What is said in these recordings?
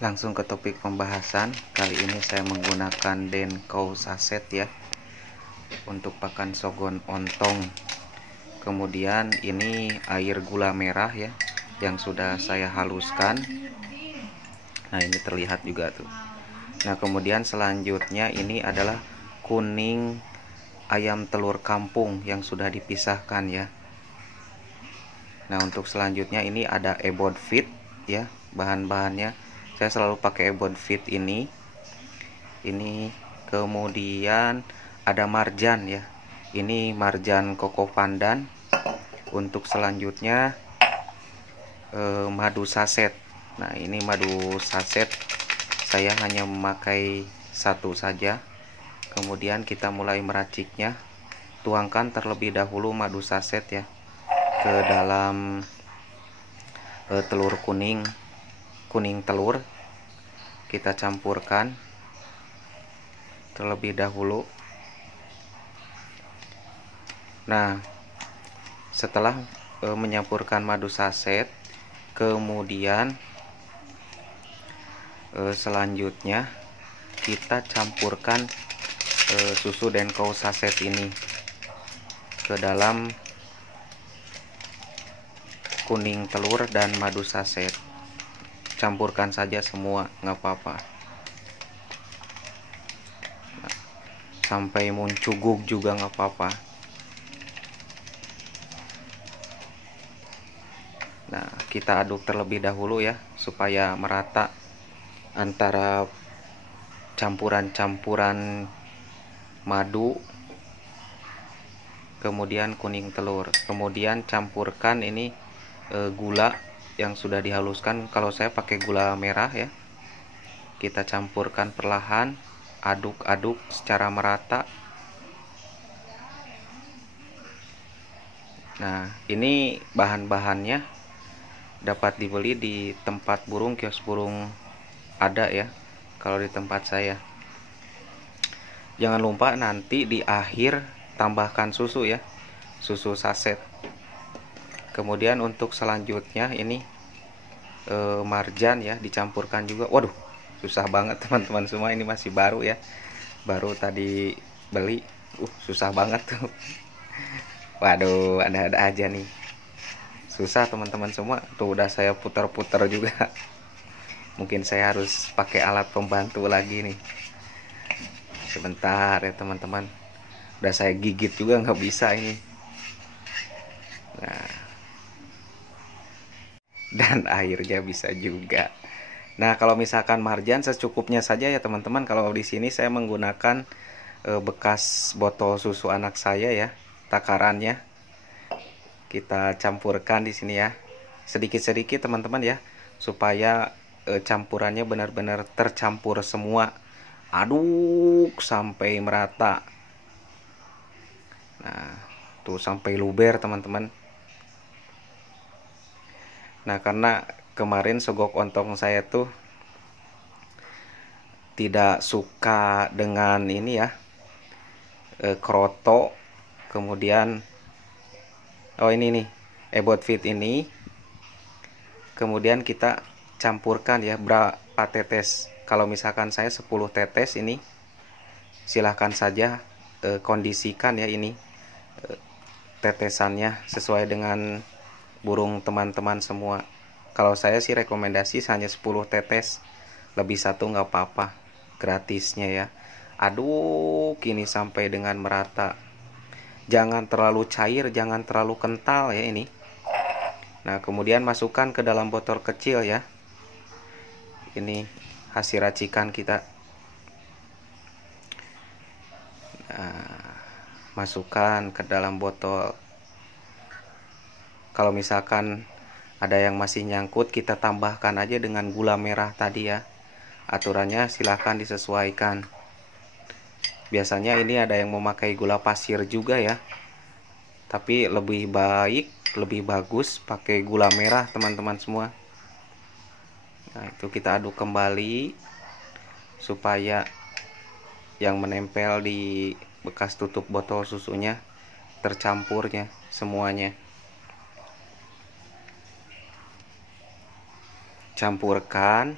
Langsung ke topik pembahasan. Kali ini saya menggunakan Denko saset ya untuk pakan sogon ontong. Kemudian ini air gula merah ya yang sudah saya haluskan. Nah, ini terlihat juga tuh. Nah, kemudian selanjutnya ini adalah kuning ayam telur kampung yang sudah dipisahkan ya. Nah, untuk selanjutnya ini ada Ebon Fit ya, bahan-bahannya. Saya selalu pakai Ebon Fit ini. Kemudian ada marjan ya. Ini marjan koko pandan. Untuk selanjutnya madu saset. Nah, ini madu saset saya hanya memakai satu saja. Kemudian kita mulai meraciknya. Tuangkan terlebih dahulu madu saset ya ke dalam telur kuning telur. Kita campurkan terlebih dahulu. Nah, setelah menyampurkan madu saset, kemudian selanjutnya kita campurkan susu Denko saset ini ke dalam kuning telur dan madu saset. Campurkan saja semua, nggak apa-apa. Nah, sampai muncuguk juga nggak apa-apa. Nah, kita aduk terlebih dahulu ya supaya merata antara campuran-campuran madu kemudian kuning telur. Kemudian campurkan ini gula yang sudah dihaluskan. Kalau saya pakai gula merah ya. Kita campurkan perlahan, aduk-aduk secara merata. Nah, ini bahan-bahannya dapat dibeli di tempat burung, kios burung ada ya kalau di tempat saya. Jangan lupa nanti di akhir tambahkan susu ya, susu saset. Kemudian untuk selanjutnya ini marjan ya dicampurkan juga. Waduh, susah banget teman-teman semua, ini masih baru ya, baru tadi beli. Susah banget tuh. Waduh, ada-ada aja nih, susah teman-teman semua. Tuh udah saya putar-putar juga. Mungkin saya harus pakai alat pembantu lagi nih. Sebentar ya teman-teman, udah saya gigit juga nggak bisa ini. Nah, dan airnya bisa juga. Nah, kalau misalkan marjan secukupnya saja ya teman-teman. Kalau di sini saya menggunakan bekas botol susu anak saya ya, takarannya. Kita campurkan di sini ya, sedikit-sedikit teman-teman ya, supaya campurannya benar-benar tercampur semua. Aduk sampai merata. Nah, tuh sampai luber teman-teman. Nah, karena kemarin sogok ontong saya tuh tidak suka dengan ini ya, kroto. Kemudian ini nih Ebon Fit ini. Kemudian kita campurkan ya berapa tetes. Kalau misalkan saya 10 tetes ini, silahkan saja kondisikan ya ini tetesannya sesuai dengan burung teman-teman semua. Kalau saya sih rekomendasi hanya 10 tetes, lebih satu nggak apa-apa, gratisnya ya. Aduk ini sampai dengan merata. Jangan terlalu cair, jangan terlalu kental ya ini. Nah, kemudian masukkan ke dalam botol kecil ya. Ini hasil racikan kita. Nah, masukkan ke dalam botol. Kalau misalkan ada yang masih nyangkut, kita tambahkan aja dengan gula merah tadi ya. Aturannya silahkan disesuaikan. Biasanya ini ada yang memakai gula pasir juga ya, tapi lebih baik, lebih bagus pakai gula merah teman-teman semua. Nah, itu kita aduk kembali supaya yang menempel di bekas tutup botol susunya tercampurnya semuanya. Campurkan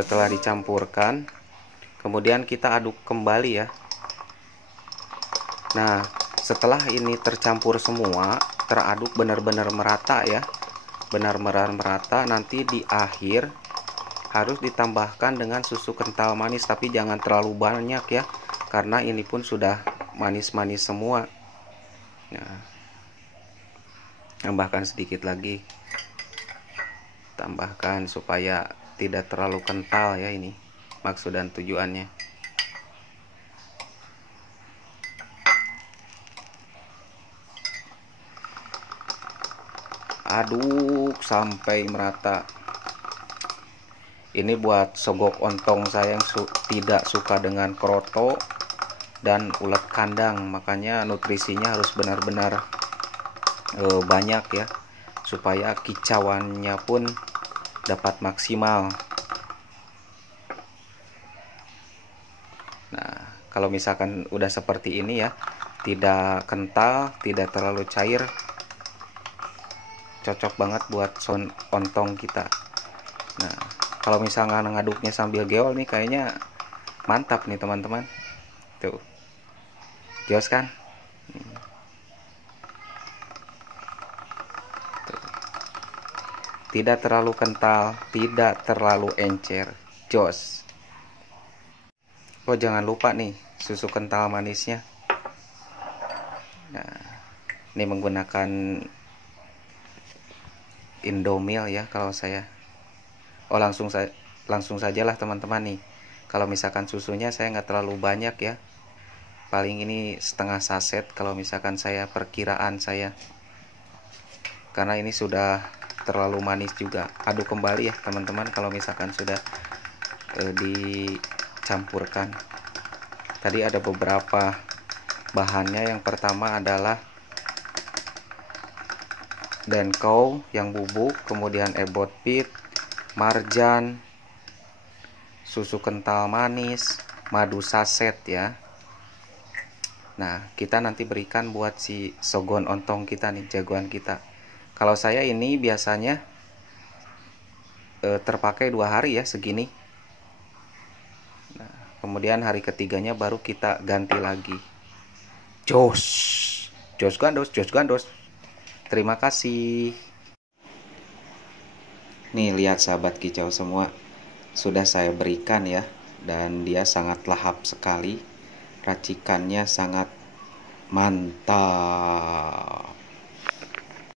Setelah dicampurkan, kemudian kita aduk kembali ya. Nah, setelah ini tercampur semua, teraduk benar-benar merata ya, benar-benar merata, nanti di akhir harus ditambahkan dengan susu kental manis, tapi jangan terlalu banyak ya, karena ini pun sudah manis-manis semua. Nah, tambahkan sedikit lagi, tambahkan supaya tidak terlalu kental ya, ini maksud dan tujuannya. Aduk sampai merata. Ini buat sogok ontong saya yang tidak suka dengan kroto dan ulet kandang, makanya nutrisinya harus benar-benar banyak ya, supaya kicauannya pun dapat maksimal. Nah, kalau misalkan udah seperti ini ya, tidak kental, tidak terlalu cair, cocok banget buat ontong kita. Nah, kalau misalnya ngaduknya sambil geol nih, kayaknya mantap nih teman-teman. Tuh, jos kan? Tuh. Tidak terlalu kental, tidak terlalu encer, jos. Oh, jangan lupa nih susu kental manisnya. Nah, ini menggunakan Indomil ya kalau saya. Oh, langsung sajalah teman-teman nih. Kalau misalkan susunya saya nggak terlalu banyak ya, paling ini setengah saset kalau misalkan saya, perkiraan saya, karena ini sudah terlalu manis juga. Aduk kembali ya teman-teman kalau misalkan sudah dicampurkan. Tadi ada beberapa bahannya. Yang pertama adalah Denko yang bubuk, kemudian ebot pit, marjan, susu kental manis, madu saset ya. Nah, kita nanti berikan buat si sogon ontong kita nih, jagoan kita. Kalau saya ini biasanya terpakai 2 hari ya, segini. Nah, kemudian hari ketiganya baru kita ganti lagi. Jos, jos gandos, jos gandos. Terima kasih. Nih, lihat sahabat kicau semua, sudah saya berikan ya, dan dia sangat lahap sekali. Racikannya sangat mantap.